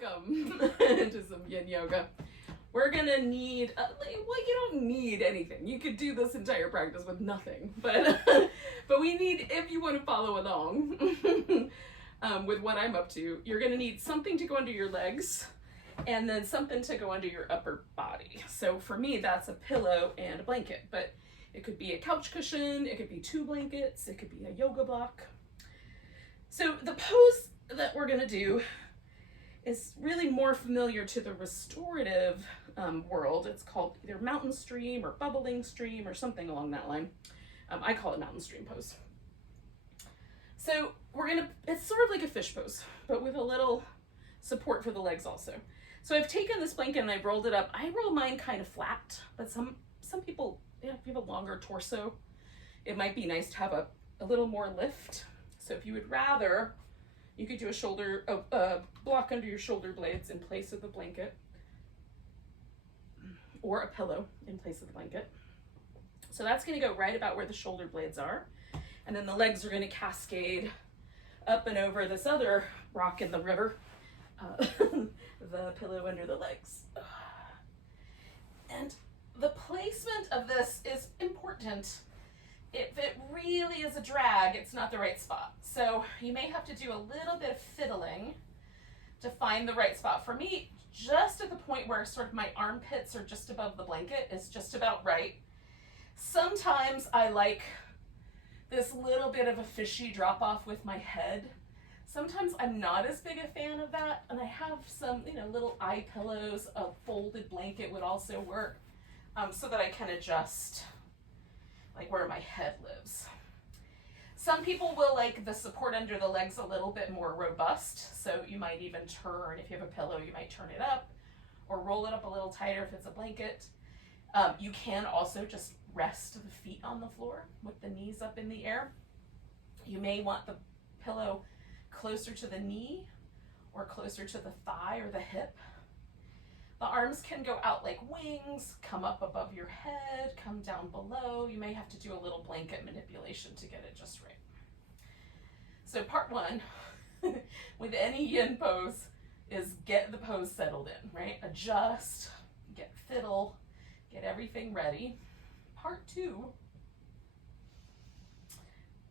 Welcome to some Yin Yoga. We're gonna need, well, you don't need anything. You could do this entire practice with nothing, but we need, if you want to follow along with what I'm up to, you're gonna need something to go under your legs and then something to go under your upper body. So for me, that's a pillow and a blanket, but it could be a couch cushion, it could be 2 blankets, it could be a yoga block. So the pose that we're gonna do is really more familiar to the restorative world. It's called either mountain stream or bubbling stream or something along that line. I call it mountain stream pose. So it's sort of like a fish pose, but with a little support for the legs also. So I've taken this blanket and I've rolled it up. I roll mine kind of flat, but some people, if you have a longer torso, it might be nice to have a little more lift. So if you would rather, you could do a block under your shoulder blades in place of the blanket, or a pillow in place of the blanket. So that's gonna go right about where the shoulder blades are. And then the legs are gonna cascade up and over this other rock in the river, the pillow under the legs. And the placement of this is important. If it really is a drag, it's not the right spot. So you may have to do a little bit of fiddling to find the right spot. For me, just at the point where sort of my armpits are just above the blanket is just about right. Sometimes I like this little bit of a fishy drop off with my head. Sometimes I'm not as big a fan of that, and I have some, little eye pillows. A folded blanket would also work, so that I can adjust like where my head lives. Some people will like the support under the legs a little bit more robust, so you might even turn, if you have a pillow, you might turn it up or roll it up a little tighter if it's a blanket. You can also just rest the feet on the floor with the knees up in the air. You may want the pillow closer to the knee or closer to the thigh or the hip. The arms can go out like wings, come up above your head, come down below. You may have to do a little blanket manipulation to get it just right. So part 1 with any yin pose is get the pose settled in, right? Adjust, get fiddle, get everything ready. Part 2,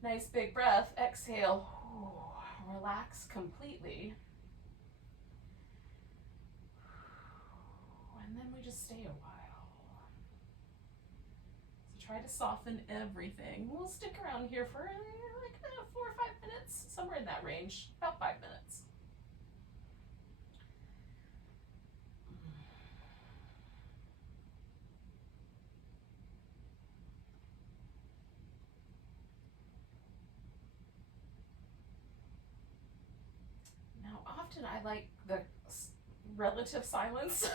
nice big breath, exhale, relax completely. And then we just stay a while. So try to soften everything. We'll stick around here for like 4 or 5 minutes, somewhere in that range, about 5 minutes. Now, often I like the relative silence.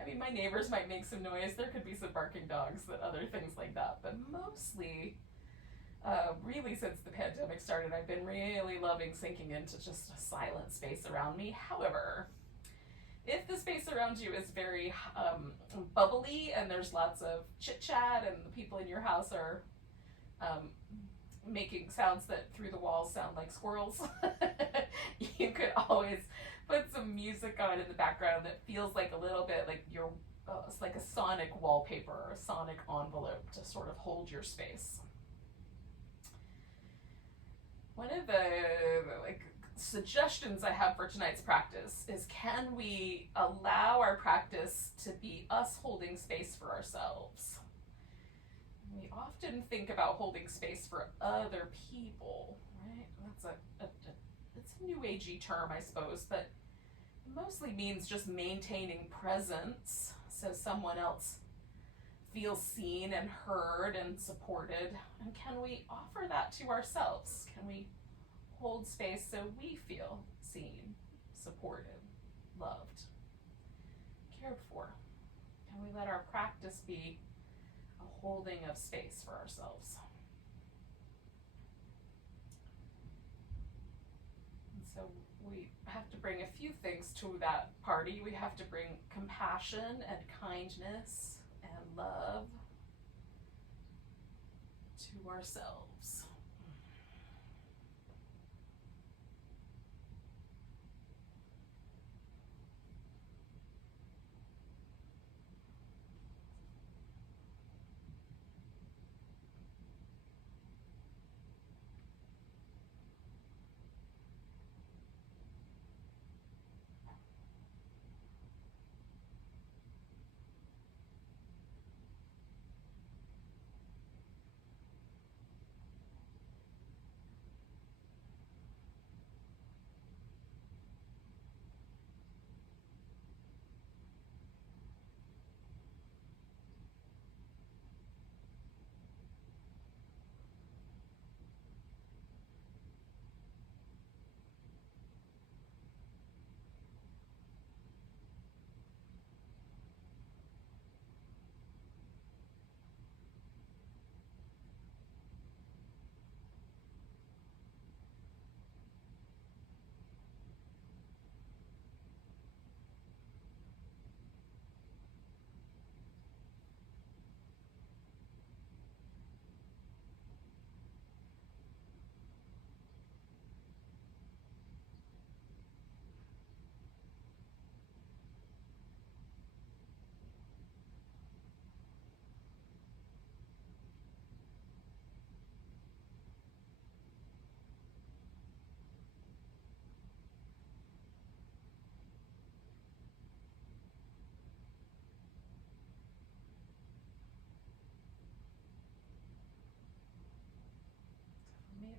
I mean, my neighbors might make some noise. There could be some barking dogs, other things like that. But mostly, really since the pandemic started, I've been really loving sinking into just a silent space around me. However, if the space around you is very bubbly and there's lots of chit chat and the people in your house are making sounds that through the walls sound like squirrels, you could always put some music on in the background that feels like a little bit like it's like a sonic wallpaper or a sonic envelope to sort of hold your space. One of the suggestions I have for tonight's practice is, can we allow our practice to be us holding space for ourselves? We often think about holding space for other people, right? It's a new agey term, I suppose, but it mostly means just maintaining presence so someone else feels seen and heard and supported. And can we offer that to ourselves? Can we hold space so we feel seen, supported, loved, cared for? Can we let our practice be a holding of space for ourselves? And so we have to bring a few things to that party. We have to bring compassion and kindness and love to ourselves.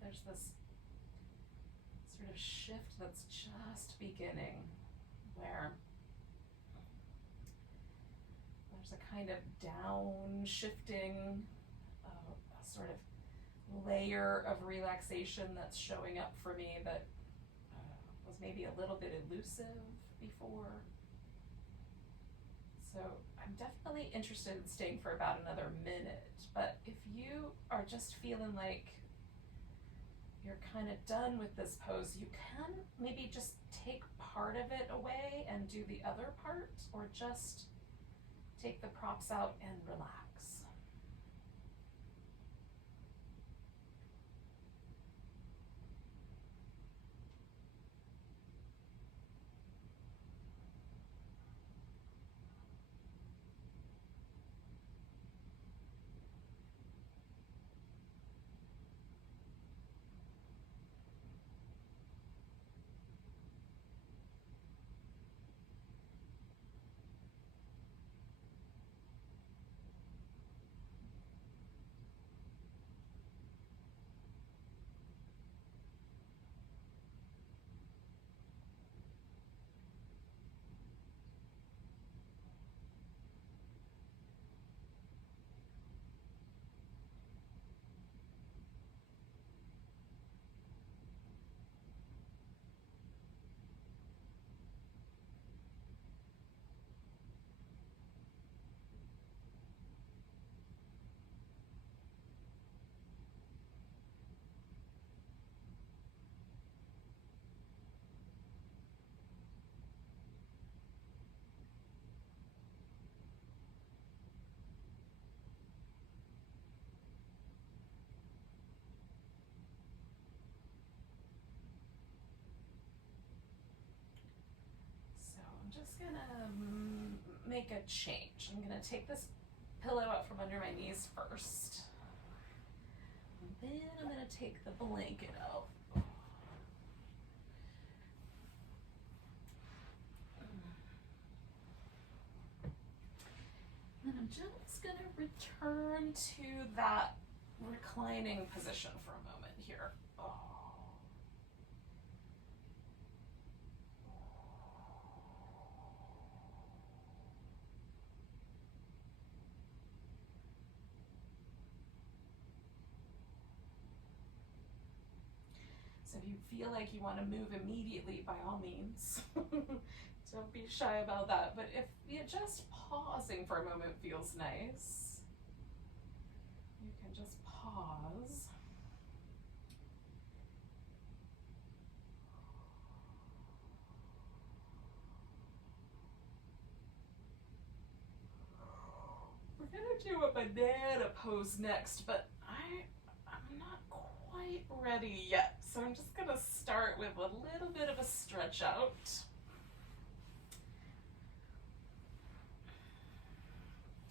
there's this sort of shift that's just beginning, where there's a kind of down-shifting, a sort of layer of relaxation that's showing up for me that was maybe a little bit elusive before. So I'm definitely interested in staying for about another minute, but if you are just feeling like you're kind of done with this pose, you can maybe just take part of it away and do the other part, or just take the props out and relax. I'm just gonna make a change. I'm gonna take this pillow out from under my knees first. And then I'm gonna take the blanket out. And I'm just gonna return to that reclining position for a moment here. So if you feel like you want to move immediately, by all means, don't be shy about that. But if just pausing for a moment feels nice, you can just pause. We're gonna do a banana pose next, but I'm not quite ready yet. So I'm just gonna start with a little bit of a stretch out.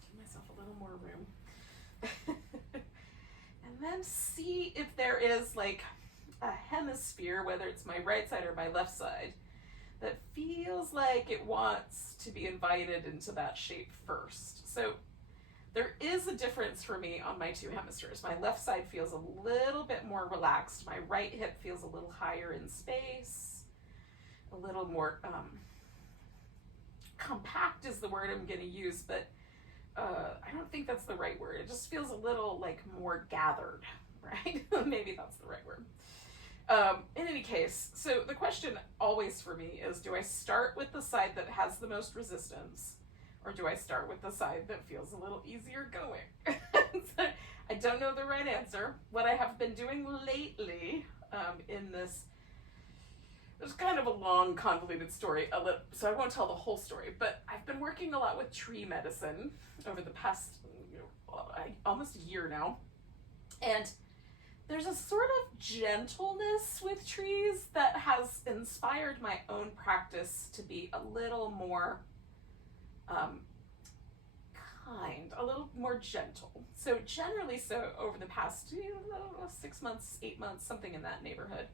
Give myself a little more room. And then see if there is like a hemisphere, whether it's my right side or my left side, that feels like it wants to be invited into that shape first. So there is a difference for me on my two hemispheres. My left side feels a little bit more relaxed. My right hip feels a little higher in space, a little more compact is the word I'm going to use, but I don't think that's the right word. It just feels a little like more gathered, right? Maybe that's the right word. In any case, so the question always for me is, do I start with the side that has the most resistance, or do I start with the side that feels a little easier going? So I don't know the right answer. What I have been doing lately in this, there's kind of a long, convoluted story, so I won't tell the whole story, but I've been working a lot with tree medicine over the past almost a year now. And there's a sort of gentleness with trees that has inspired my own practice to be a little more kind, a little more gentle. So generally, over the past 6 months, 8 months, something in that neighborhood,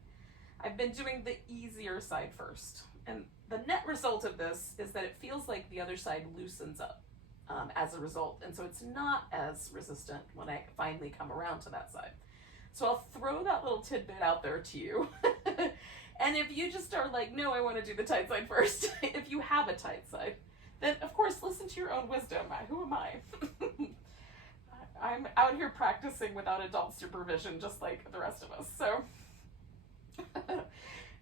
I've been doing the easier side first. And the net result of this is that it feels like the other side loosens up as a result. And so it's not as resistant when I finally come around to that side. So I'll throw that little tidbit out there to you. And if you just are like, no, I want to do the tight side first, if you have a tight side, then of course listen to your own wisdom. Who am I? I'm out here practicing without adult supervision, just like the rest of us. So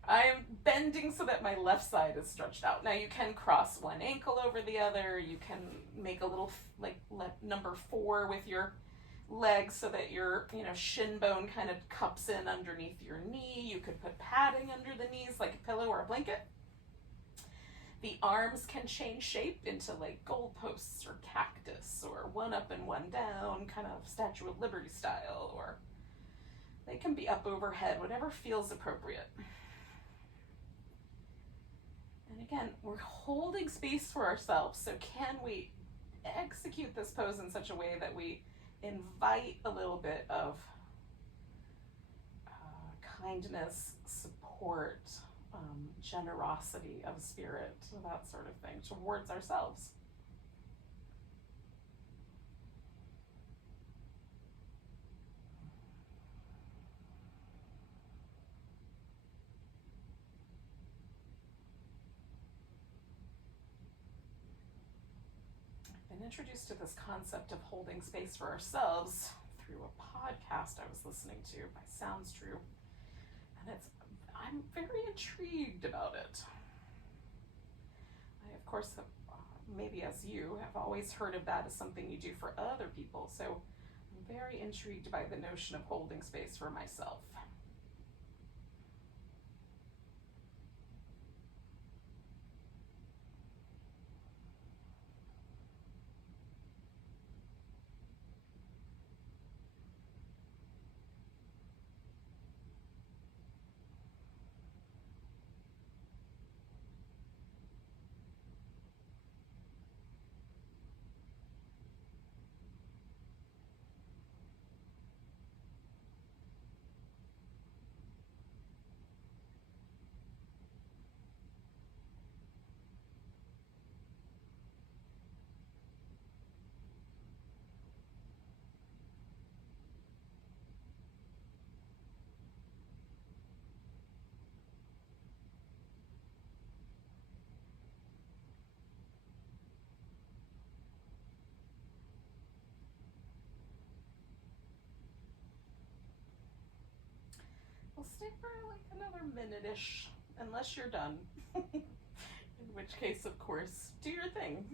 I am bending so that my left side is stretched out. Now you can cross one ankle over the other. You can make a little like number 4 with your legs so that your shin bone kind of cups in underneath your knee. You could put padding under the knees like a pillow or a blanket. The arms can change shape into like goalposts or cactus or one up and one down, kind of Statue of Liberty style, or they can be up overhead, whatever feels appropriate. And again, we're holding space for ourselves, so can we execute this pose in such a way that we invite a little bit of kindness, support, generosity of spirit, that sort of thing, towards ourselves. I've been introduced to this concept of holding space for ourselves through a podcast I was listening to by Sounds True, and I'm very intrigued about it. I, of course, have, maybe as you, have always heard of that as something you do for other people, so I'm very intrigued by the notion of holding space for myself. We'll stay for like another minute-ish, unless you're done. In which case, of course, do your thing.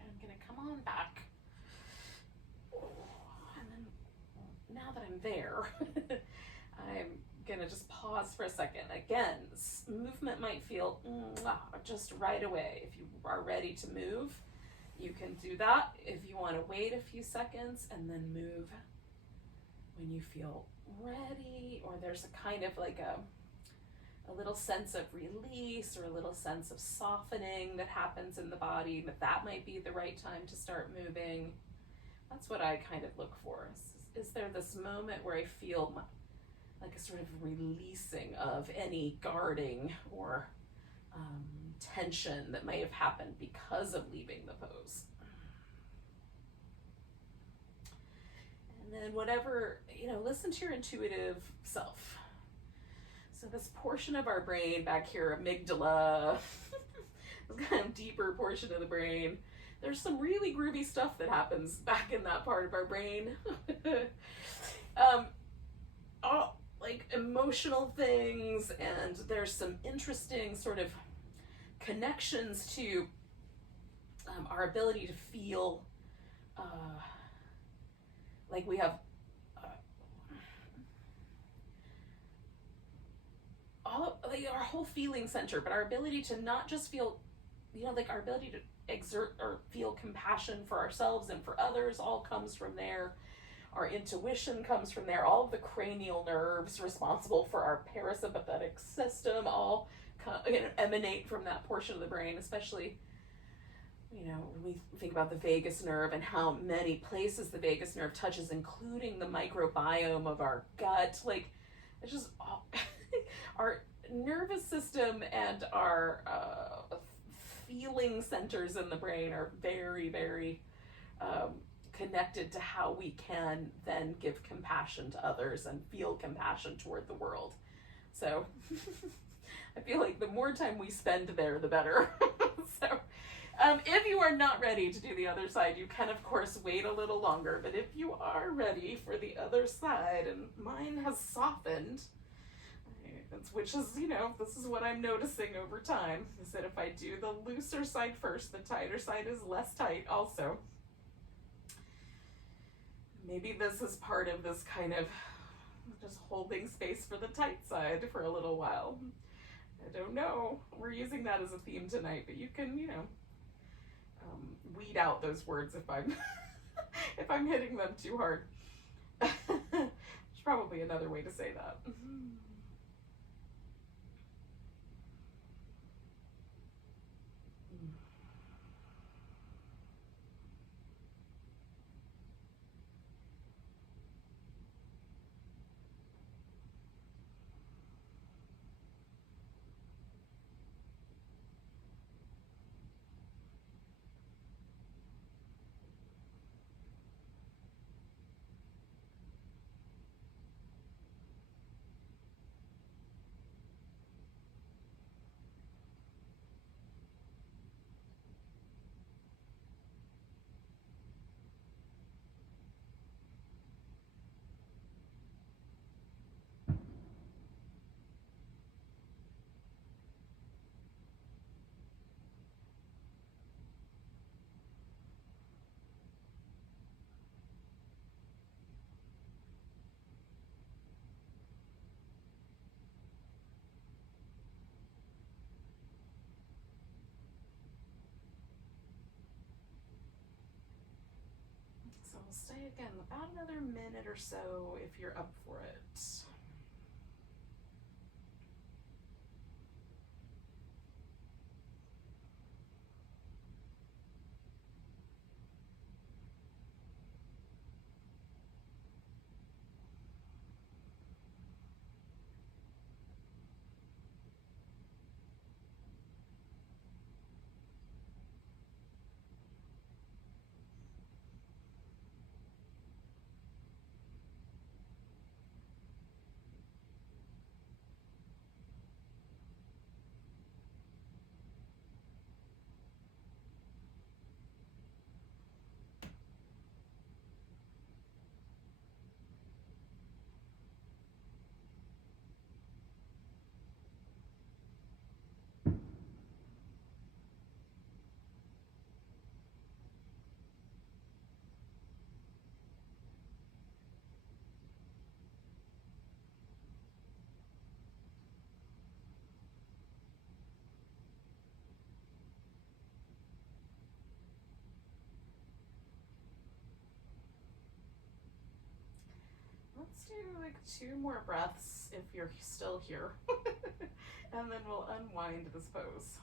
I'm gonna come on back. And then, now that I'm there, I'm gonna just pause for a second. Again, movement might feel just right away. If you are ready to move, you can do that. If you want to wait a few seconds and then move when you feel ready, or there's a kind of like a little sense of release or a little sense of softening that happens in the body, that might be the right time to start moving. That's what I kind of look for. Is there this moment where I feel like a sort of releasing of any guarding or tension that may have happened because of leaving the pose? And then whatever, listen to your intuitive self. So this portion of our brain back here, amygdala, this kind of deeper portion of the brain, there's some really groovy stuff that happens back in that part of our brain. Like emotional things, and there's some interesting sort of connections to our ability to feel like we have our whole feeling center, but our ability to not just feel, like our ability to exert or feel compassion for ourselves and for others all comes from there. Our intuition comes from there. All of the cranial nerves responsible for our parasympathetic system all emanate from that portion of the brain, especially, when we think about the vagus nerve and how many places the vagus nerve touches, including the microbiome of our gut. Like, it's just all, our nervous system and our feeling centers in the brain are very, very connected to how we can then give compassion to others and feel compassion toward the world. So I feel like the more time we spend there, the better. So if you are not ready to do the other side, you can, of course, wait a little longer. But if you are ready for the other side, and mine has softened, which is, this is what I'm noticing over time, is that if I do the looser side first, the tighter side is less tight also. Maybe this is part of this kind of just holding space for the tight side for a little while. I don't know. We're using that as a theme tonight, but you can, weed out those words if I'm if I'm hitting them too hard. There's probably another way to say that. So we'll stay again about another minute or so if you're up for it. Let's do like 2 more breaths if you're still here. And then we'll unwind this pose.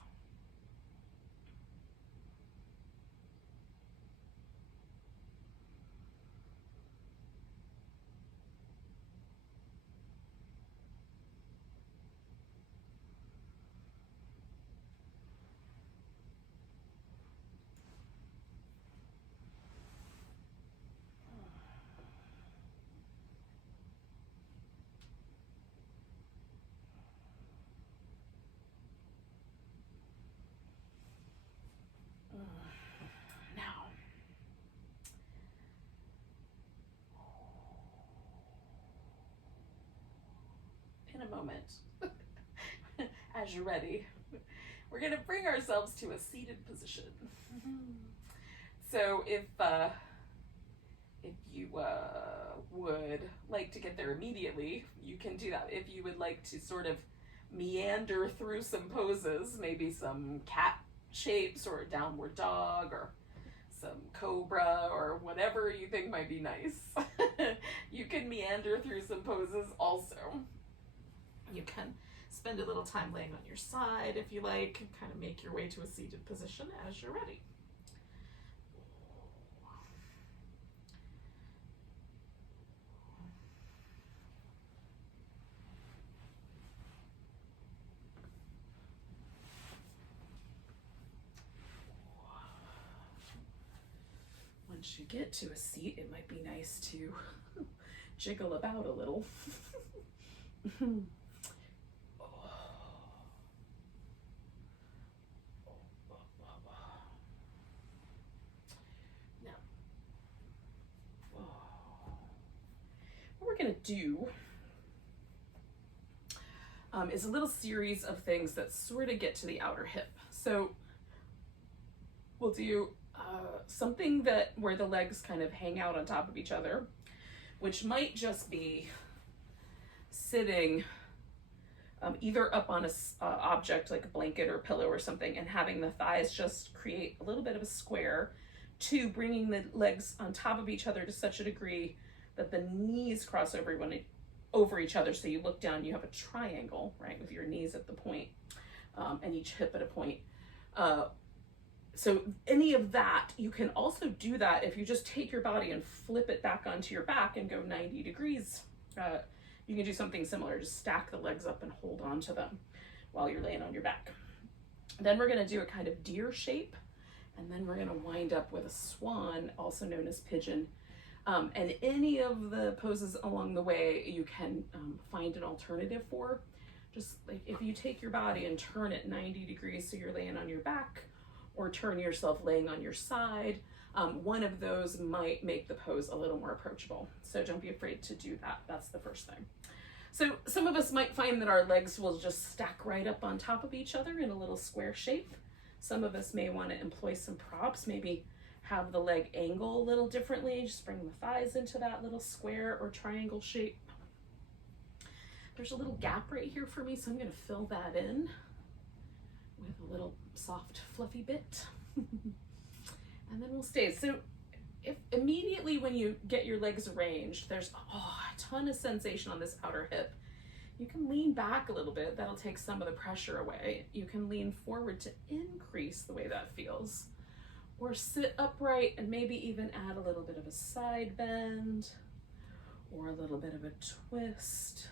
Now, in a moment, as you're ready, we're going to bring ourselves to a seated position. So if you would like to get there immediately, you can do that. If you would like to sort of meander through some poses, maybe some cat shapes or a downward dog or some cobra or whatever you think might be nice. You can meander through some poses also. You can spend a little time laying on your side if you like, and kind of make your way to a seated position as you're ready. Once you get to a seat, it might be nice to jiggle about a little. Now, what we're going to do is a little series of things that sort of get to the outer hip. So we'll do something where the legs kind of hang out on top of each other, which might just be sitting either up on a object like a blanket or pillow or something, and having the thighs just create a little bit of a square, to bringing the legs on top of each other to such a degree that the knees cross over each other. So you look down, you have a triangle, right, with your knees at the point, and each hip at a point. So any of that, you can also do that if you just take your body and flip it back onto your back and go 90 degrees. You can do something similar, just stack the legs up and hold on to them while you're laying on your back. Then we're gonna do a kind of deer shape, and then we're gonna wind up with a swan, also known as pigeon. And any of the poses along the way, you can find an alternative for. Just like if you take your body and turn it 90 degrees so you're laying on your back, or turn yourself laying on your side, one of those might make the pose a little more approachable. So don't be afraid to do that. That's the first thing. So some of us might find that our legs will just stack right up on top of each other in a little square shape. Some of us may want to employ some props, maybe have the leg angle a little differently, just bring the thighs into that little square or triangle shape. There's a little gap right here for me, so I'm going to fill that in with a little soft fluffy bit. And then we'll stay. So if immediately when you get your legs arranged, there's a ton of sensation on this outer hip. You can lean back a little bit. That'll take some of the pressure away. You can lean forward to increase the way that feels, or sit upright and maybe even add a little bit of a side bend or a little bit of a twist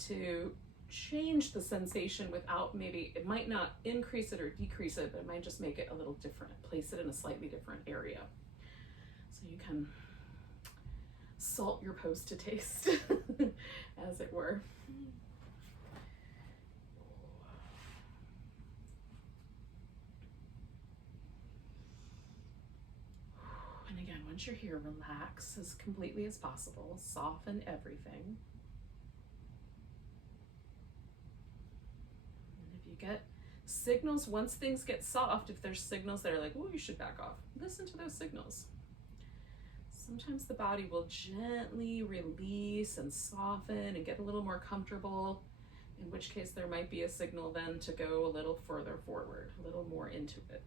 to change the sensation without, maybe it might not increase it or decrease it, but it might just make it a little different, place it in a slightly different area. So you can salt your pose to taste, as it were. And again, once you're here, relax as completely as possible, soften everything. Get signals once things get soft. If there's signals that are like, oh, you should back off, listen to those signals. Sometimes the body will gently release and soften and get a little more comfortable, in which case there might be a signal then to go a little further forward, a little more into it.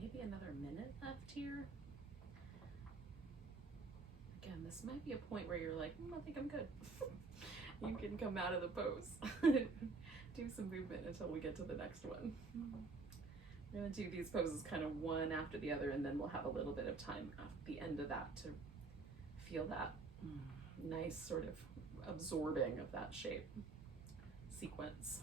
maybe another minute left here. Again, this might be a point where you're like, I think I'm good. You can come out of the pose. Do some movement until we get to the next one. We're going to do these poses kind of one after the other, and then we'll have a little bit of time at the end of that to feel that nice sort of absorbing of that shape sequence.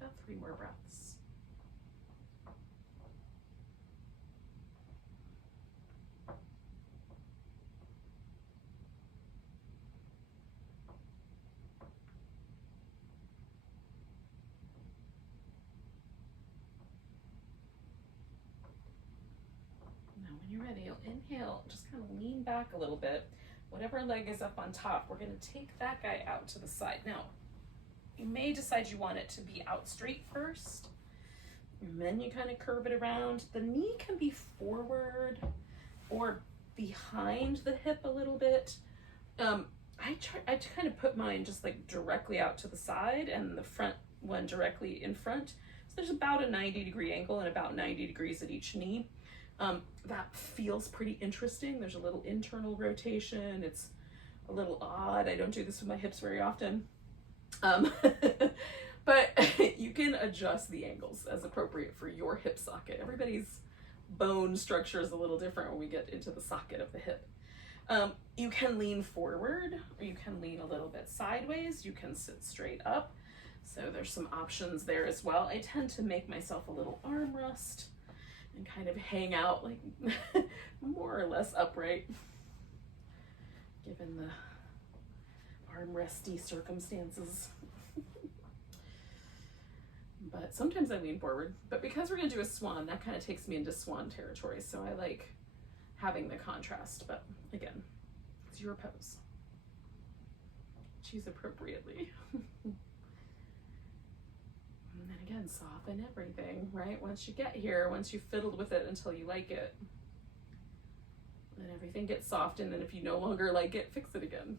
About 3 more breaths. Now when you're ready, you'll inhale, just kind of lean back a little bit. Whatever leg is up on top, we're going to take that guy out to the side. Now, you may decide you want it to be out straight first, and then you kind of curve it around. The knee can be forward or behind the hip a little bit. I try to kind of put mine just like directly out to the side and the front one directly in front. So there's about a 90-degree angle and about 90 degrees at each knee. That feels pretty interesting. There's a little internal rotation. It's a little odd. I don't do this with my hips very often. But you can adjust the angles as appropriate for your hip socket. Everybody's bone structure is a little different when we get into the socket of the hip. You can lean forward, or you can lean a little bit sideways. You can sit straight up. So there's some options there as well. I tend to make myself a little armrest and kind of hang out like more or less upright, given the armresty circumstances. But sometimes I lean forward. But because we're going to do a swan, that kind of takes me into swan territory. So I like having the contrast. But again, it's your pose. Choose appropriately. And then again, soften everything, right? Once you get here, once you've fiddled with it until you like it, then everything gets soft. And then if you no longer like it, fix it again.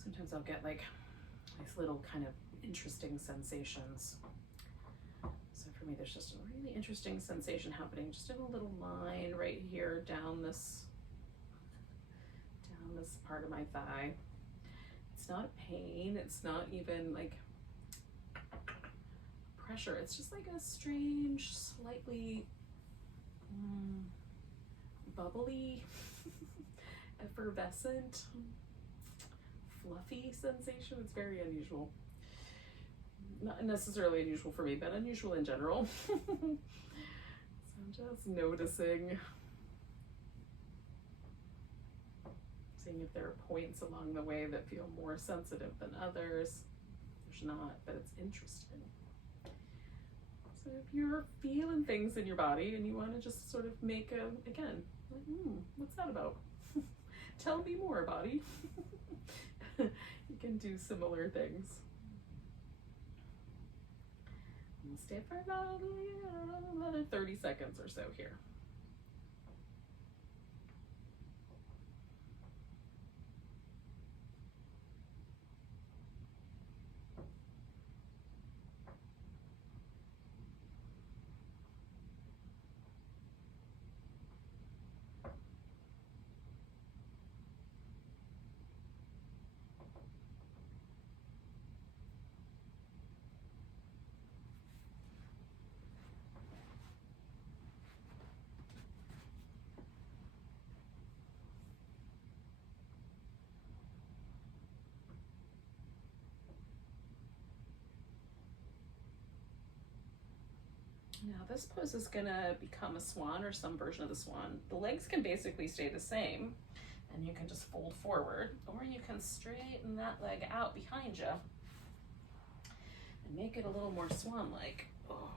Sometimes I'll get like these little kind of interesting sensations. So for me, there's just a really interesting sensation happening just in a little line right here down this part of my thigh. It's not a pain. It's not even like pressure. It's just like a strange, slightly bubbly, effervescent, fluffy sensation. It's very unusual. Not necessarily unusual for me, but unusual in general. So I'm just noticing, seeing if there are points along the way that feel more sensitive than others. There's not, but it's interesting. So if you're feeling things in your body and you want to just sort of make again, like, what's that about? Tell me more, body. You can do similar things. And stay for about another 30 seconds or so here. Now this pose is gonna become a swan or some version of the swan. The legs can basically stay the same, and you can just fold forward, or you can straighten that leg out behind you and make it a little more swan-like. Oh.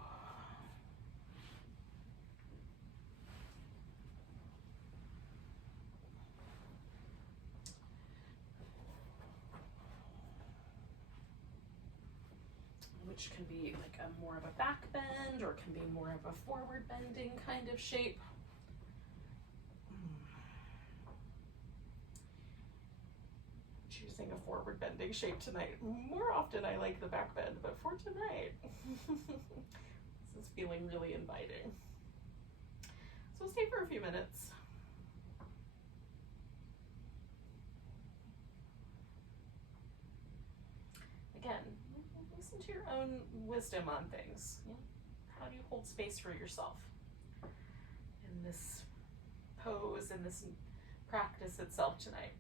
Which can be like a more of a back bend, or can be more of a forward bending kind of shape. Choosing a forward bending shape tonight. More often I like the back bend, but for tonight, this is feeling really inviting. So stay for a few minutes. Again, listen to your own wisdom on things. Yeah? How do you hold space for yourself in this pose, in this practice itself tonight?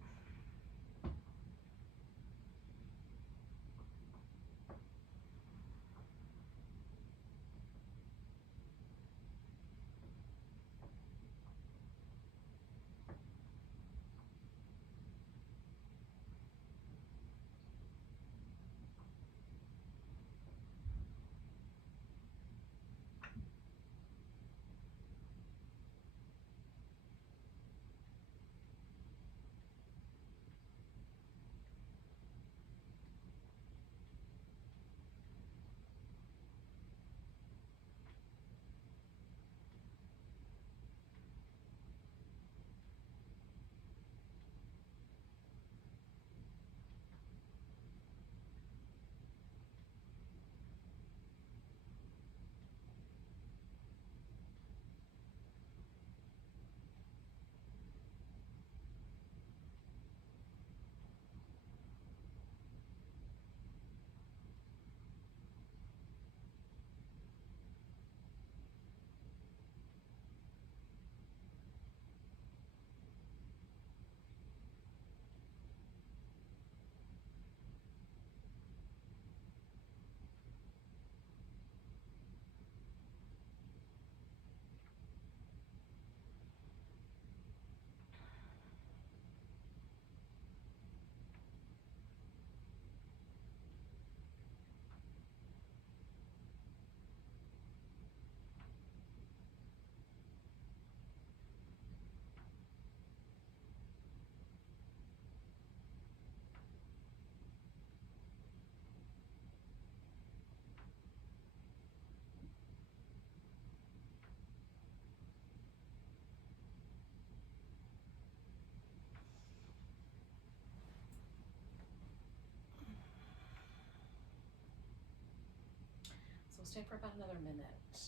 So stay for about another minute, if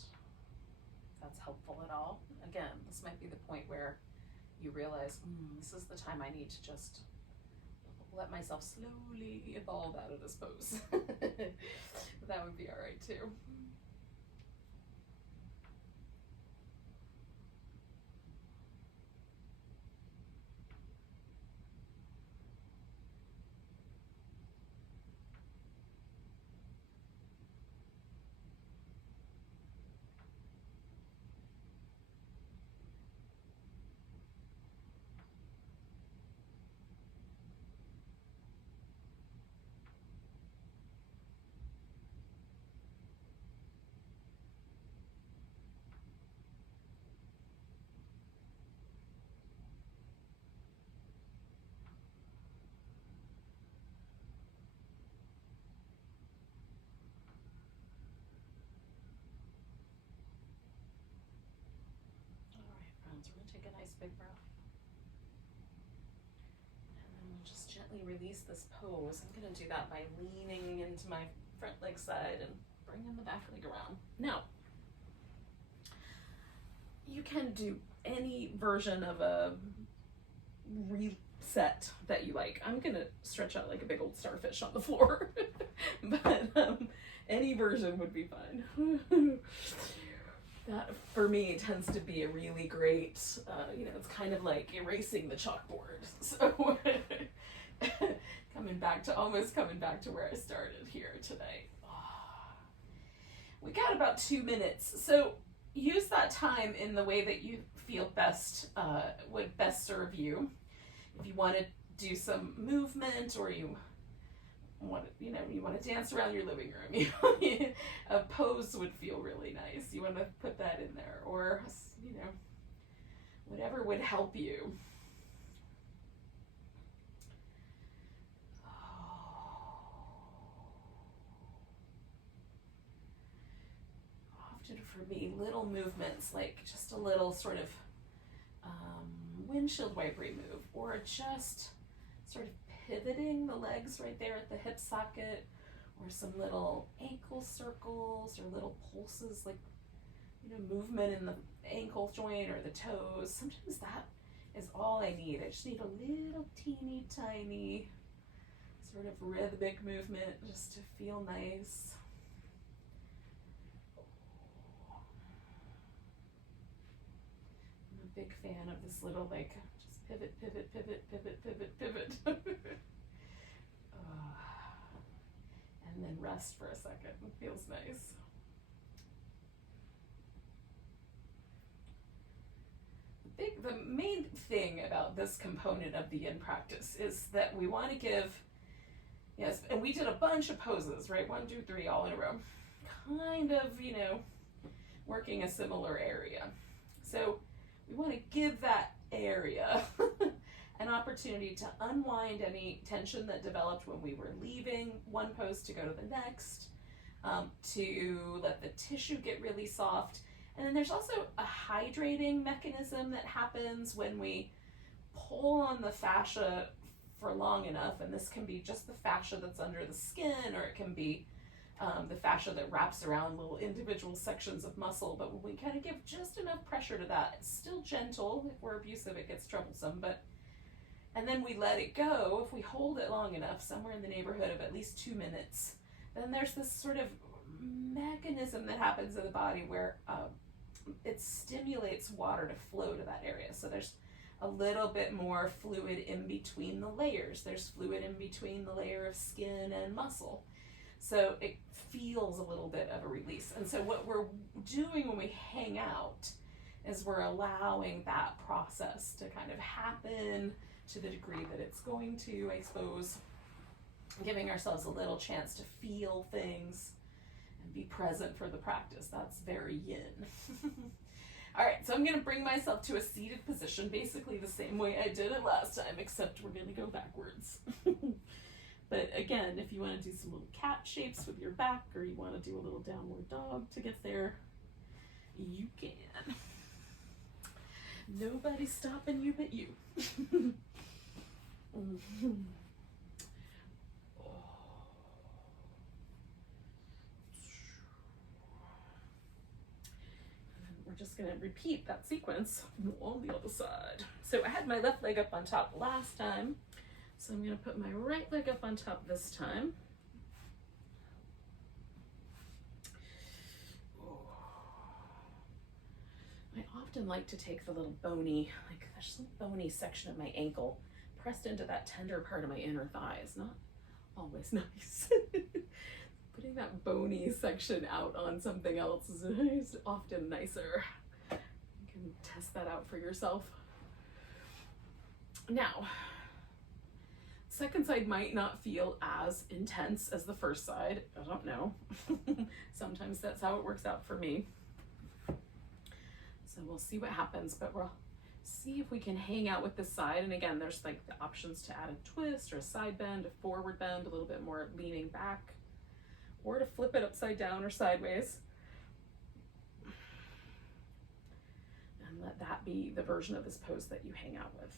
that's helpful at all. Again, this might be the point where you realize, this is the time I need to just let myself slowly evolve out of this pose. That would be all right too. So we're going to take a nice big breath. And then we'll just gently release this pose. I'm going to do that by leaning into my front leg side and bringing the back leg around. Now, you can do any version of a reset that you like. I'm going to stretch out like a big old starfish on the floor, but any version would be fine. That, for me, tends to be a really great, it's kind of like erasing the chalkboard. So coming back to where I started here today. We got about 2 minutes, so use that time in the way that you feel best, would best serve you. If you want to do some movement, or you want to, you want to dance around your living room, a pose would feel really nice. You want to put that in there, or whatever would help you. Often for me, little movements, like just a little sort of windshield wiper move, or just sort of pivoting the legs right there at the hip socket, or some little ankle circles, or little pulses, like movement in the ankle joint or the toes. Sometimes that is all I need. I just need a little teeny tiny sort of rhythmic movement just to feel nice. I'm a big fan of this little, like, just pivot, pivot, pivot, pivot, pivot, pivot. And then rest for a second. It feels nice. The main thing about this component of the yin practice is that we want to give, yes, and we did a bunch of poses, right? 1, 2, 3, all in a row, kind of, working a similar area. So we want to give that area an opportunity to unwind any tension that developed when we were leaving one pose to go to the next, to let the tissue get really soft. And then there's also a hydrating mechanism that happens when we pull on the fascia for long enough, and this can be just the fascia that's under the skin, or it can be the fascia that wraps around little individual sections of muscle. But when we kind of give just enough pressure to that, it's still gentle. If we're abusive, it gets troublesome, and then we let it go. If we hold it long enough, somewhere in the neighborhood of at least 2 minutes, then there's this sort of mechanism that happens in the body where it stimulates water to flow to that area. So there's a little bit more fluid in between the layers. There's fluid in between the layer of skin and muscle. So it feels a little bit of a release. And so what we're doing when we hang out is we're allowing that process to kind of happen to the degree that it's going to, I suppose, giving ourselves a little chance to feel things and be present for the practice. That's very yin. All right, so I'm going to bring myself to a seated position, basically the same way I did it last time, except we're going to go backwards. But again, if you want to do some little cat shapes with your back, or you want to do a little downward dog to get there, you can. Nobody's stopping you but you. We're just going to repeat that sequence on the other side. So I had my left leg up on top last time, so I'm going to put my right leg up on top this time. I often like to take the little bony, like there's some bony section of my ankle pressed into that tender part of my inner thigh. Is not always nice. Putting that bony section out on something else is often nicer. You can test that out for yourself. Now, second side might not feel as intense as the first side. I don't know. Sometimes that's how it works out for me. So we'll see what happens, but we'll see if we can hang out with this side. And again, there's like the options to add a twist or a side bend, a forward bend, a little bit more leaning back, or to flip it upside down or sideways. And let that be the version of this pose that you hang out with.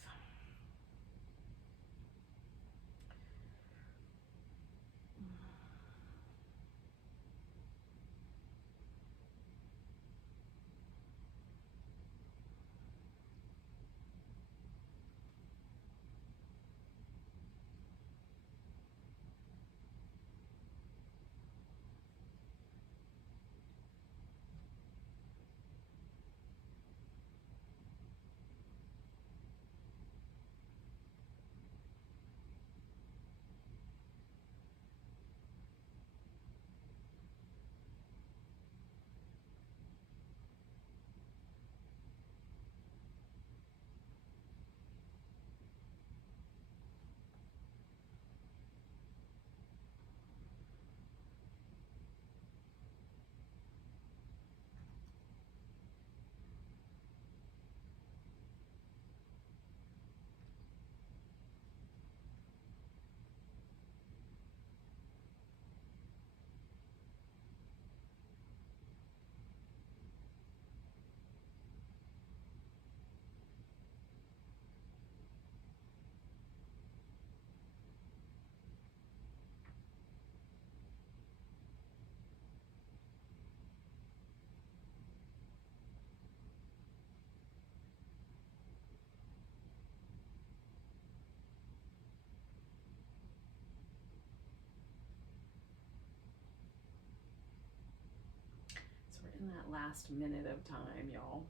Taking that last minute of time, y'all.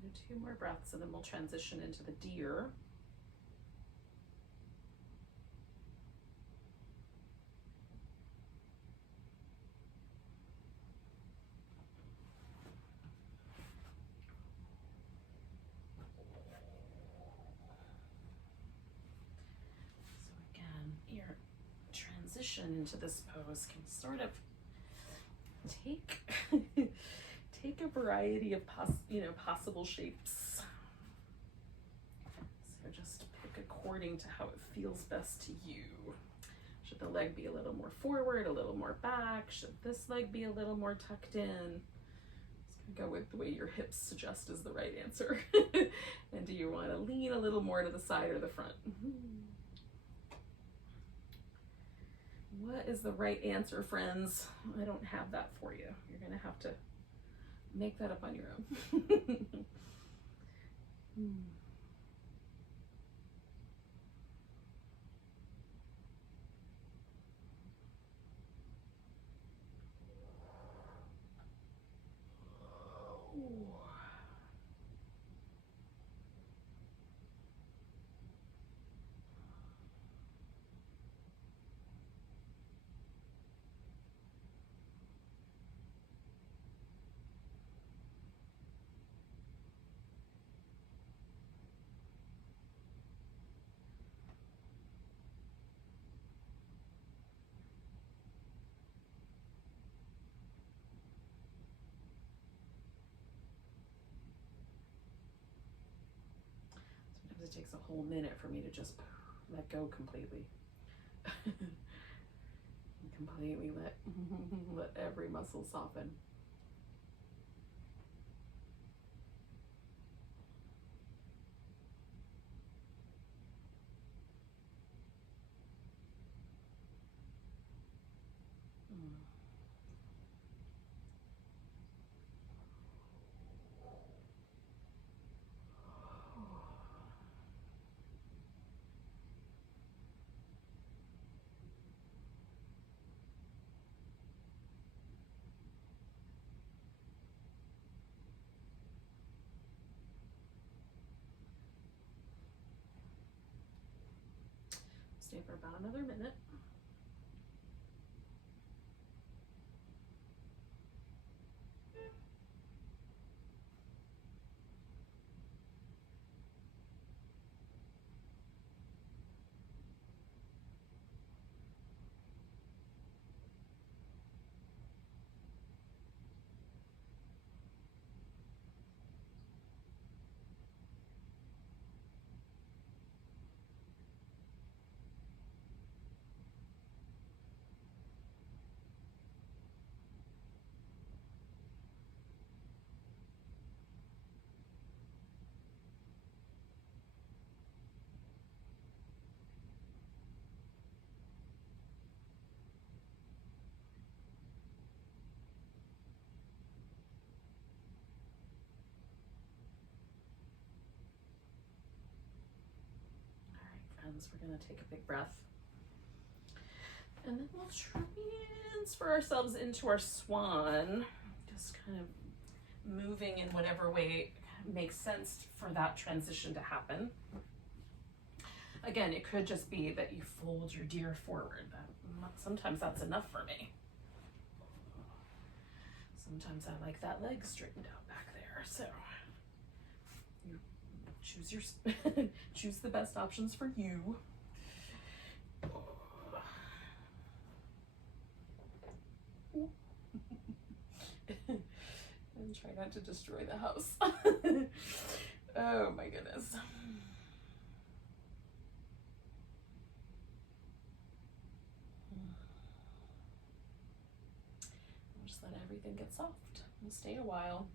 We'll do 2 more breaths and then we'll transition into the deer. So again, your transition into this pose can sort of take take a variety of possible shapes. So just pick according to how it feels best to you. Should the leg be a little more forward, a little more back? Should this leg be a little more tucked in? Just gonna go with the way your hips suggest is the right answer. And do you want to lean a little more to the side or the front? What is the right answer, friends? I don't have that for you. You're gonna have to make that up on your own. Sometimes it takes a whole minute for me to just let go completely. Completely let every muscle soften. Stay for about another minute. We're going to take a big breath. And then we'll transfer ourselves into our swan. Just kind of moving in whatever way makes sense for that transition to happen. Again, it could just be that you fold your deer forward. Sometimes that's enough for me. Sometimes I like that leg straightened out back there. So you choose the best options for you. And try not to destroy the house. Oh my goodness. Just let everything get soft. We'll stay a while.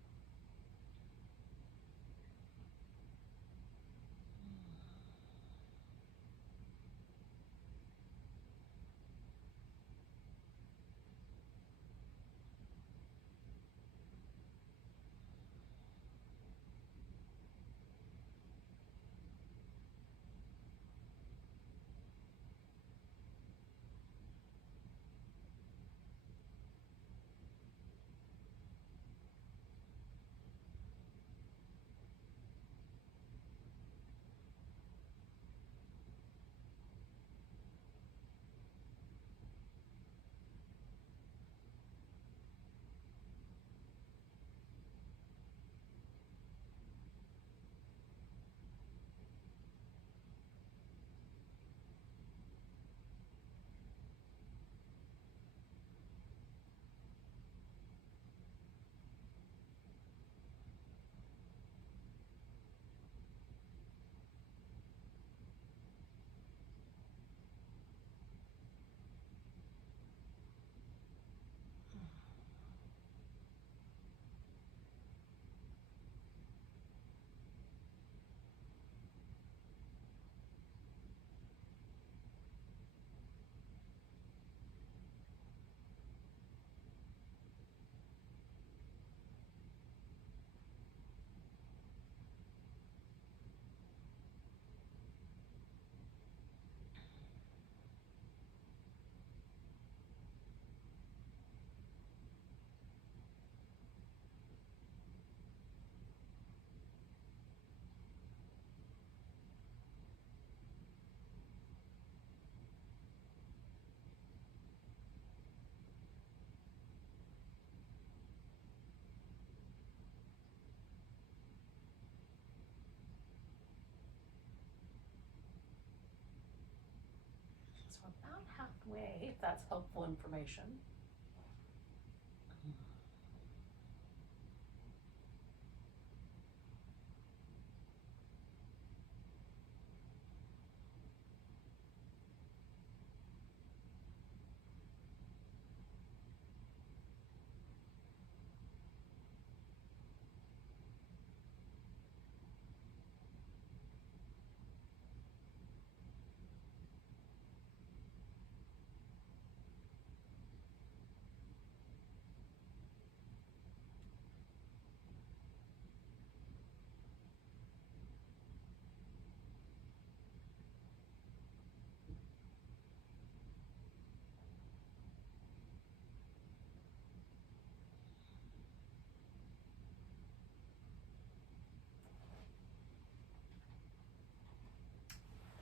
So about halfway, if that's helpful information.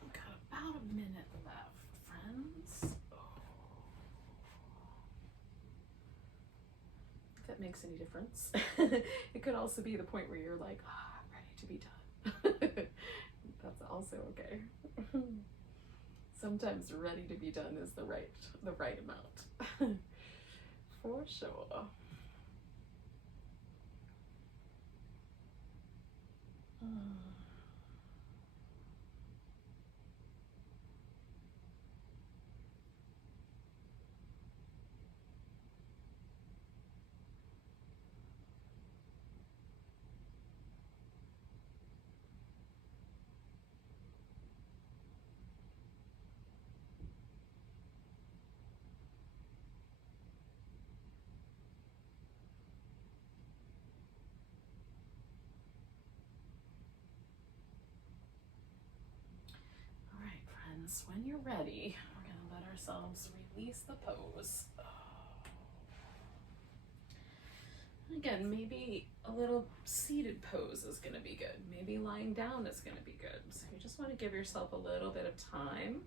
We've got about a minute left, friends. If that makes any difference. It could also be the point where you're like, I'm ready to be done. That's also okay. Sometimes ready to be done is the right amount. For sure. When you're ready, we're going to let ourselves release the pose. Again, maybe a little seated pose is going to be good. Maybe lying down is going to be good. So you just want to give yourself a little bit of time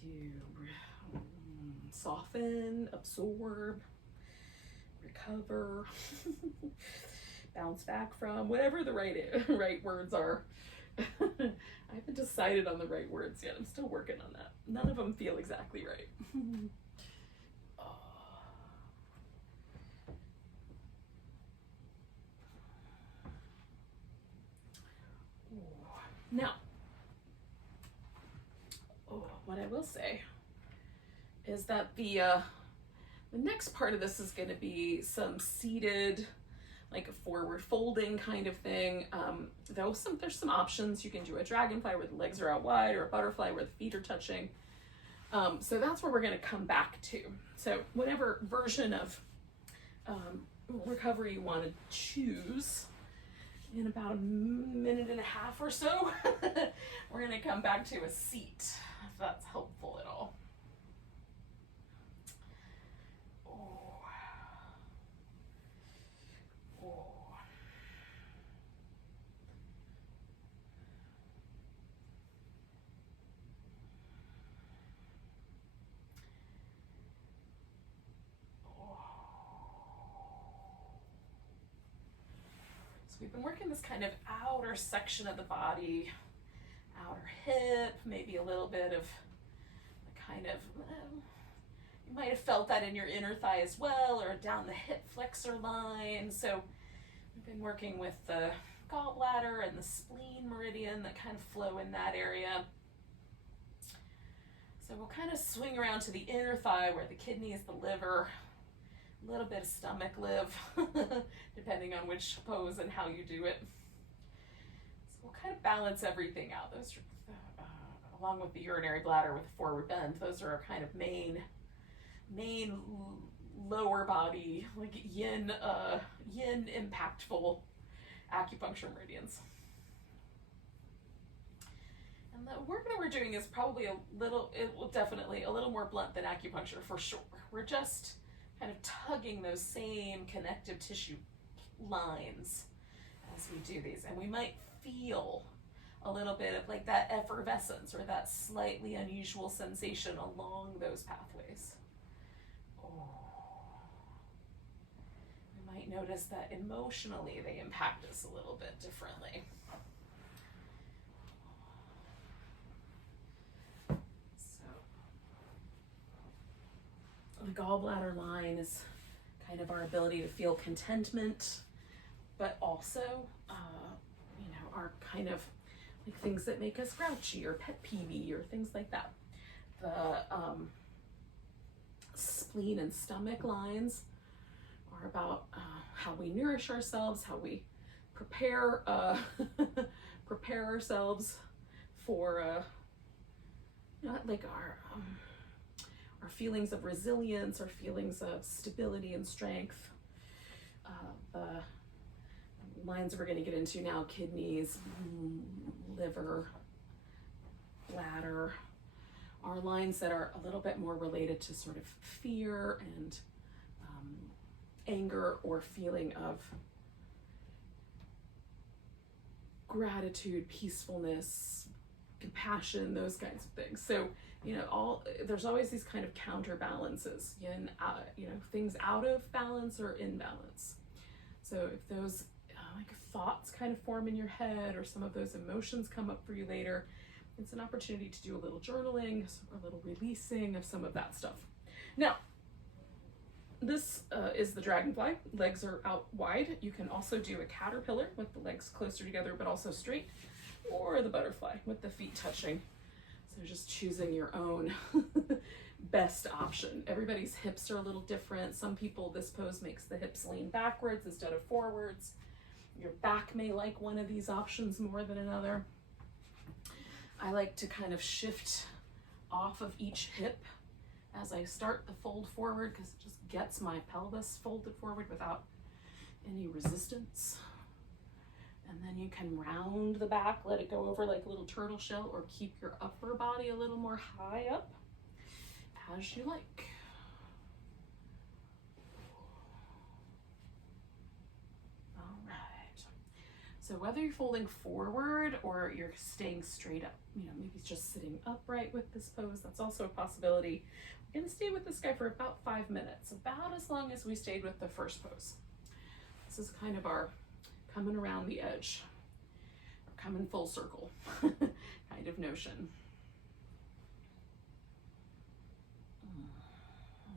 to soften, absorb, recover, bounce back from, whatever the right words are. I haven't decided on the right words yet. I'm still working on that. None of them feel exactly right. Now, what I will say is that the The next part of this is going to be some seated, like a forward folding kind of thing. There's some options. You can do a dragonfly where the legs are out wide, or a butterfly where the feet are touching. So that's where we're going to come back to. So whatever version of recovery you want to choose, in about a minute and a half or so, we're going to come back to a seat, if that's helpful at all. So we've been working this kind of outer section of the body, outer hip, maybe a little bit of a kind of, you might have felt that in your inner thigh as well, or down the hip flexor line. So we've been working with the gallbladder and the spleen meridian that kind of flow in that area. So we'll kind of swing around to the inner thigh where the kidneys, the liver, a little bit of stomach live, depending on which pose and how you do it. So we'll kind of balance everything out. Those are, along with the urinary bladder with a forward bend, those are our kind of main lower body, like yin impactful acupuncture meridians. And the work that we're doing is probably definitely a little more blunt than acupuncture for sure. We're just kind of tugging those same connective tissue lines as we do these. And we might feel a little bit of like that effervescence or that slightly unusual sensation along those pathways. We might notice that emotionally they impact us a little bit differently. The gallbladder line is kind of our ability to feel contentment, but also, our kind of like things that make us grouchy or pet peevey or things like that. The spleen and stomach lines are about how we nourish ourselves, how we prepare ourselves for like our feelings of resilience, our feelings of stability and strength. The lines we're going to get into now, kidneys, liver, bladder, are lines that are a little bit more related to sort of fear and anger or feeling of gratitude, peacefulness, compassion, those kinds of things. So there's always these kind of counterbalances, things out of balance or in balance. So if those like thoughts kind of form in your head, or some of those emotions come up for you later, it's an opportunity to do a little journaling, a little releasing of some of that stuff. Now, this is the dragonfly. Legs are out wide. You can also do a caterpillar with the legs closer together but also straight, or the butterfly with the feet touching. So just choosing your own best option. Everybody's hips are a little different. Some people, this pose makes the hips lean backwards instead of forwards. Your back may like one of these options more than another. I like to kind of shift off of each hip as I start the fold forward, because it just gets my pelvis folded forward without any resistance. And then you can round the back, let it go over like a little turtle shell, or keep your upper body a little more high up, as you like. All right. So whether you're folding forward or you're staying straight up, maybe just sitting upright with this pose, that's also a possibility. We're gonna stay with this guy for about 5 minutes, about as long as we stayed with the first pose. This is kind of our coming around the edge, or coming full circle kind of notion.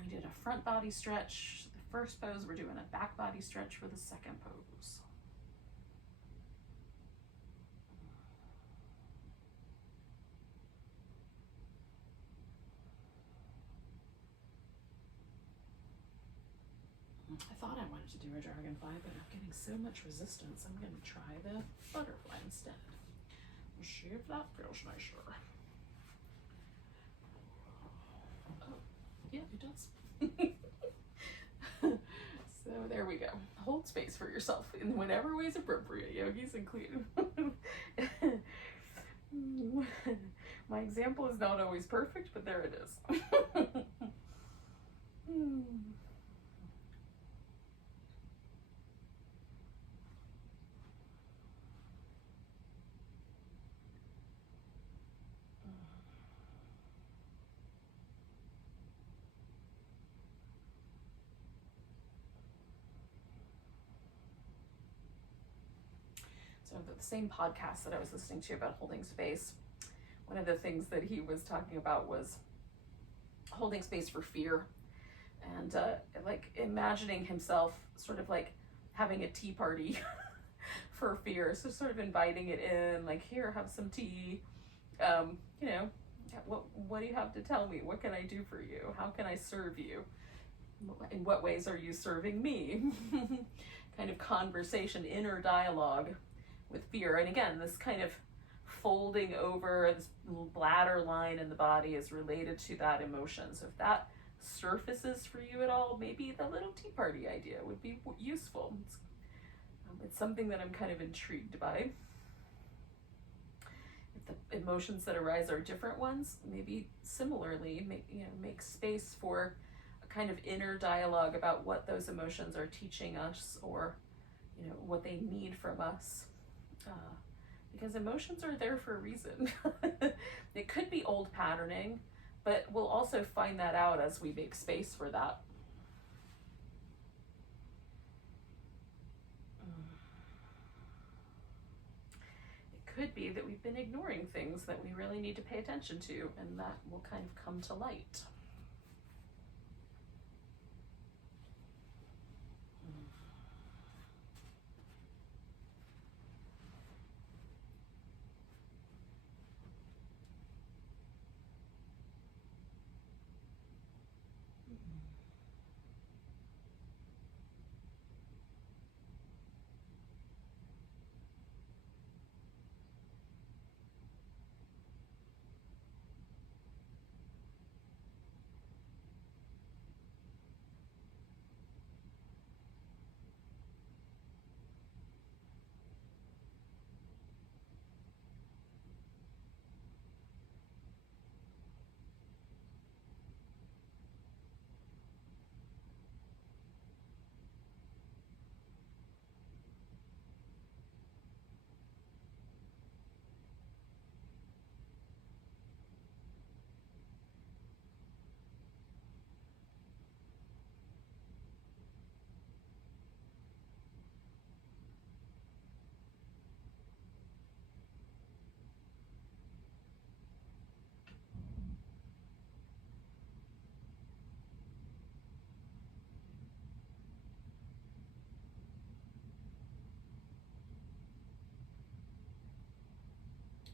We did a front body stretch, the first pose. We're doing a back body stretch for the second pose. I thought I wanted to do a dragonfly, but I'm getting so much resistance. I'm going to try the butterfly instead. We'll see if that feels nicer. Oh, yeah, it does. So there we go. Hold space for yourself in whatever way is appropriate, yogis, including. My example is not always perfect, but there it is. So the same podcast that I was listening to about holding space, one of the things that he was talking about was holding space for fear, and like imagining himself sort of like having a tea party for fear. So sort of inviting it in, like, here, have some tea. You know, what do you have to tell me? What can I do for you? How can I serve you? In what ways are you serving me? Kind of conversation, inner dialogue with fear. And again, this kind of folding over, this little bladder line in the body is related to that emotion. So if that surfaces for you at all, maybe the little tea party idea would be useful. It's something that I'm kind of intrigued by. If the emotions that arise are different ones, maybe similarly make space for a kind of inner dialogue about what those emotions are teaching us, or what they need from us. Because emotions are there for a reason. It could be old patterning, but we'll also find that out as we make space for that. It could be that we've been ignoring things that we really need to pay attention to, and that will kind of come to light.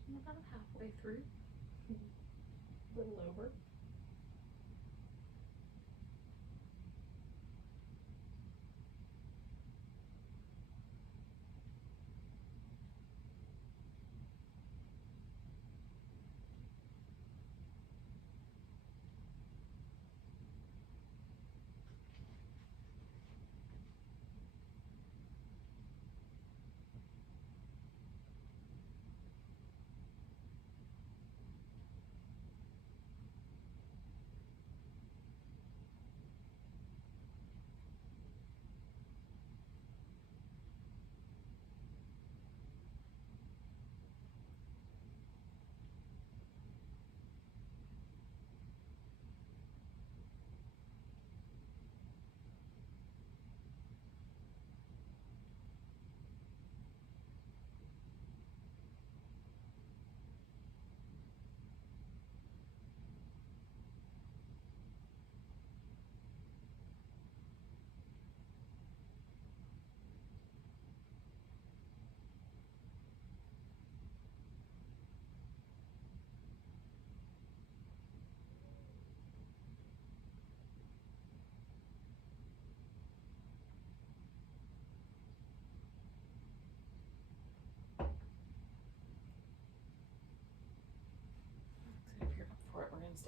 I'm about halfway through, a little over.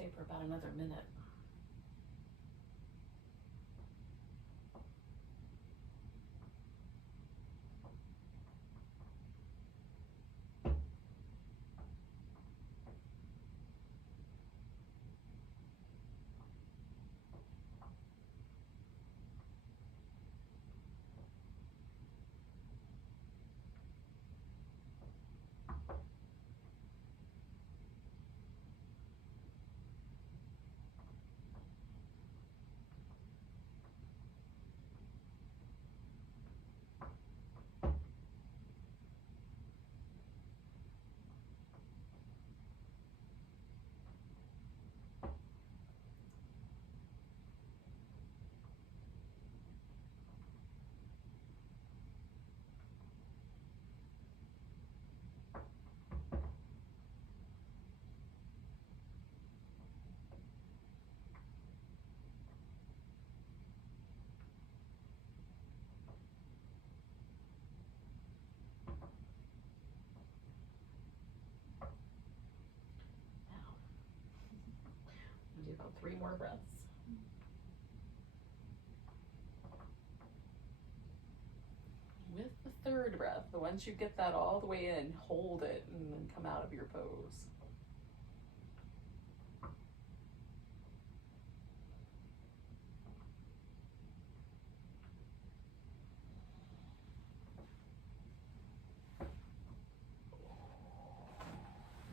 stay for about another minute. Do about 3 more breaths. With the third breath, once you get that all the way in, hold it and then come out of your pose.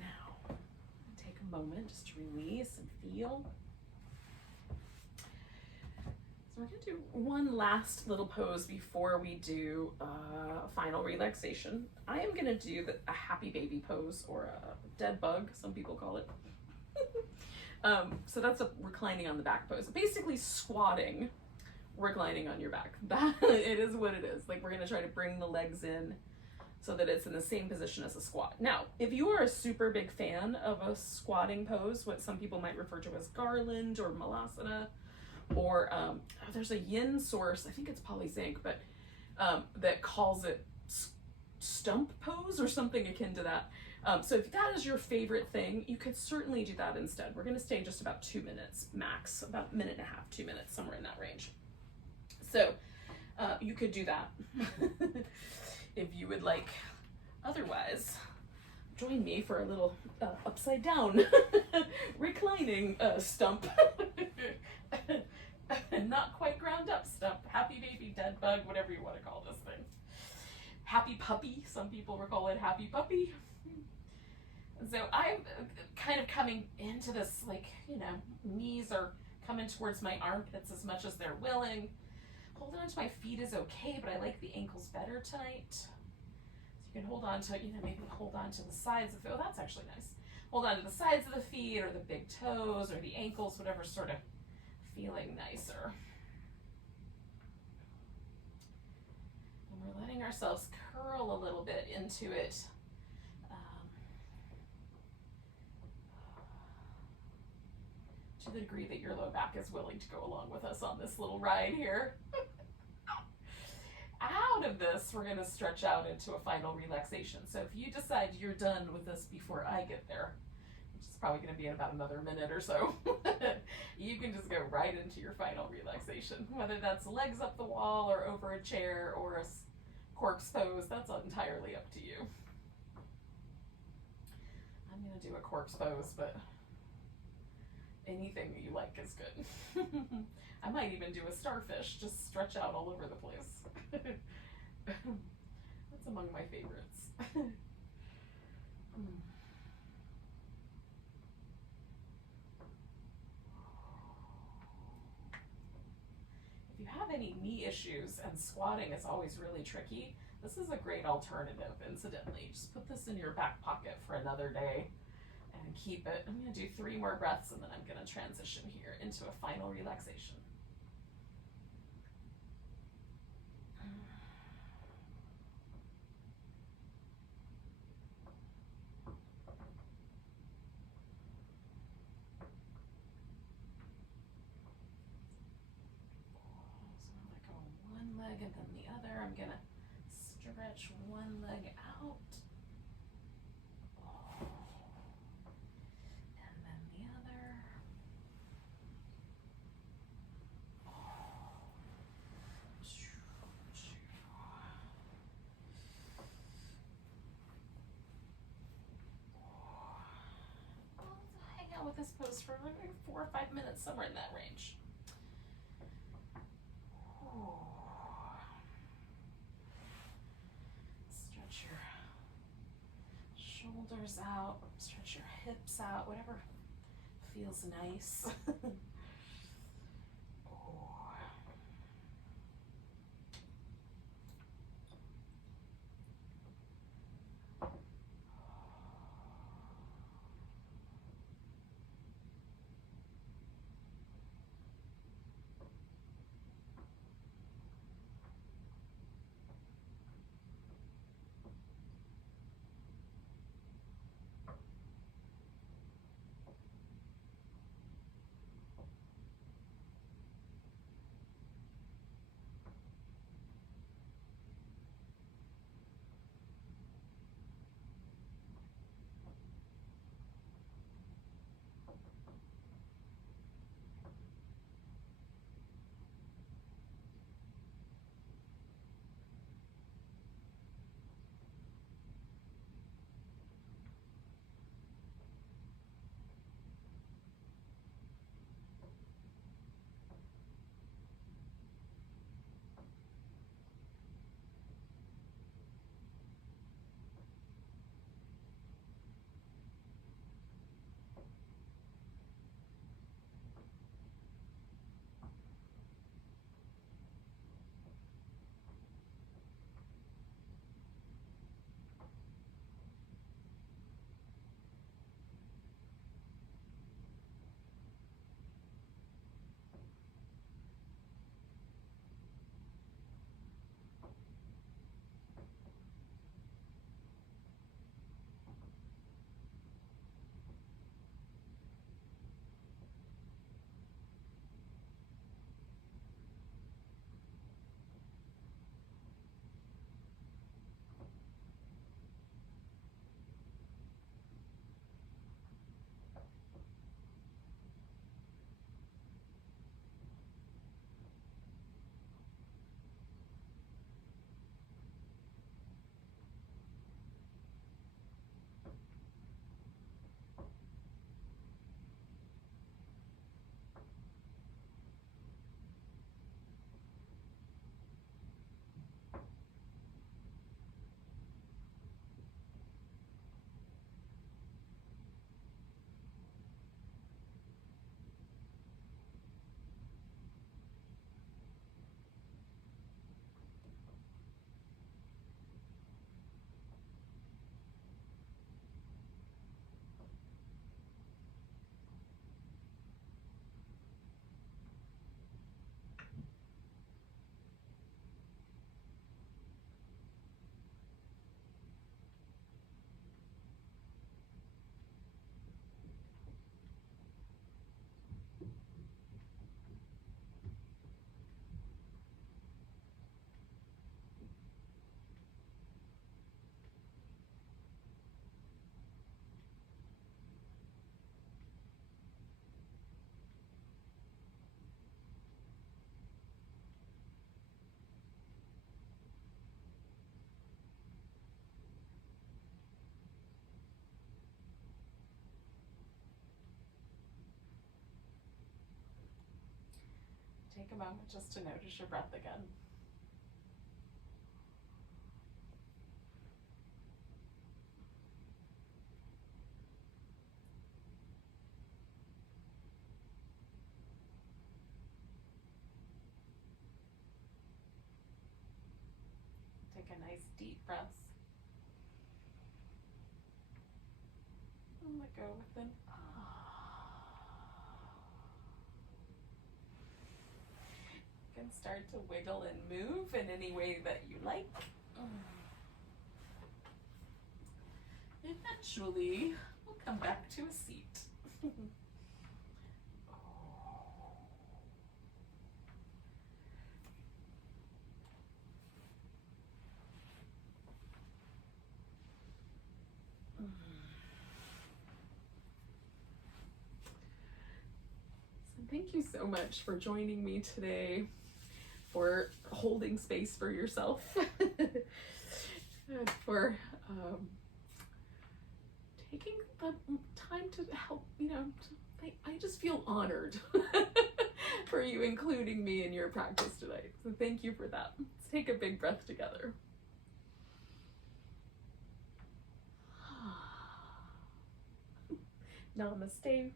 Now, take a moment just to release and feel. So we're going to do one last little pose before we do a final relaxation. I am going to do a happy baby pose, or a dead bug, some people call it. So that's a reclining on the back pose. Basically squatting, reclining on your back. It is what it is. Like, we're going to try to bring the legs in so that it's in the same position as a squat. Now, if you are a super big fan of a squatting pose, what some people might refer to as garland or malasana, or there's a yin source, I think it's polyzinc, but that calls it stump pose or something akin to that. So if that is your favorite thing, you could certainly do that instead. We're going to stay just about 2 minutes max, about a minute and a half, 2 minutes, somewhere in that range. So you could do that if you would like. Otherwise, join me for a little upside down reclining stump. Not quite ground up stump. Happy baby, dead bug, whatever you want to call this thing. Happy puppy, some people will call it happy puppy. So I'm kind of coming into this, like, you know, knees are coming towards my armpits as much as they're willing. Holding on to my feet is okay, but I like the ankles better tonight. So you can hold on to, you know, maybe hold on to the sides of, oh, that's actually nice. Hold on to the sides of the feet or the big toes or the ankles, whatever sort of feeling nicer. And we're letting ourselves curl a little bit into it. To the degree that your low back is willing to go along with us on this little ride here. Out of this, we're going to stretch out into a final relaxation. So if you decide you're done with this before I get there, which is probably going to be in about another minute or so, you can just go right into your final relaxation. Whether that's legs up the wall or over a chair or a corpse pose, that's entirely up to you. I'm going to do a corpse pose, but anything that you like is good. I might even do a starfish, just stretch out all over the place. That's among my favorites. If you have any knee issues, and squatting is always really tricky, this is a great alternative, incidentally. Just put this in your back pocket for another day and keep it. I'm going to do 3 more breaths and then I'm going to transition here into a final relaxation. Leg and then the other. I'm gonna stretch one leg out and then the other. with this pose for like 4 or 5 minutes, somewhere in that range. Stretch your shoulders out, stretch your hips out, whatever feels nice. Take a moment just to notice your breath again. Take a nice deep breath. And let go with an You can start to wiggle and move in any way that you like. Eventually, we'll come back to a seat. Thank you so much for joining me today, for holding space for yourself, and for taking the time to help, to I just feel honored for you including me in your practice tonight. So thank you for that. Let's take a big breath together. Namaste.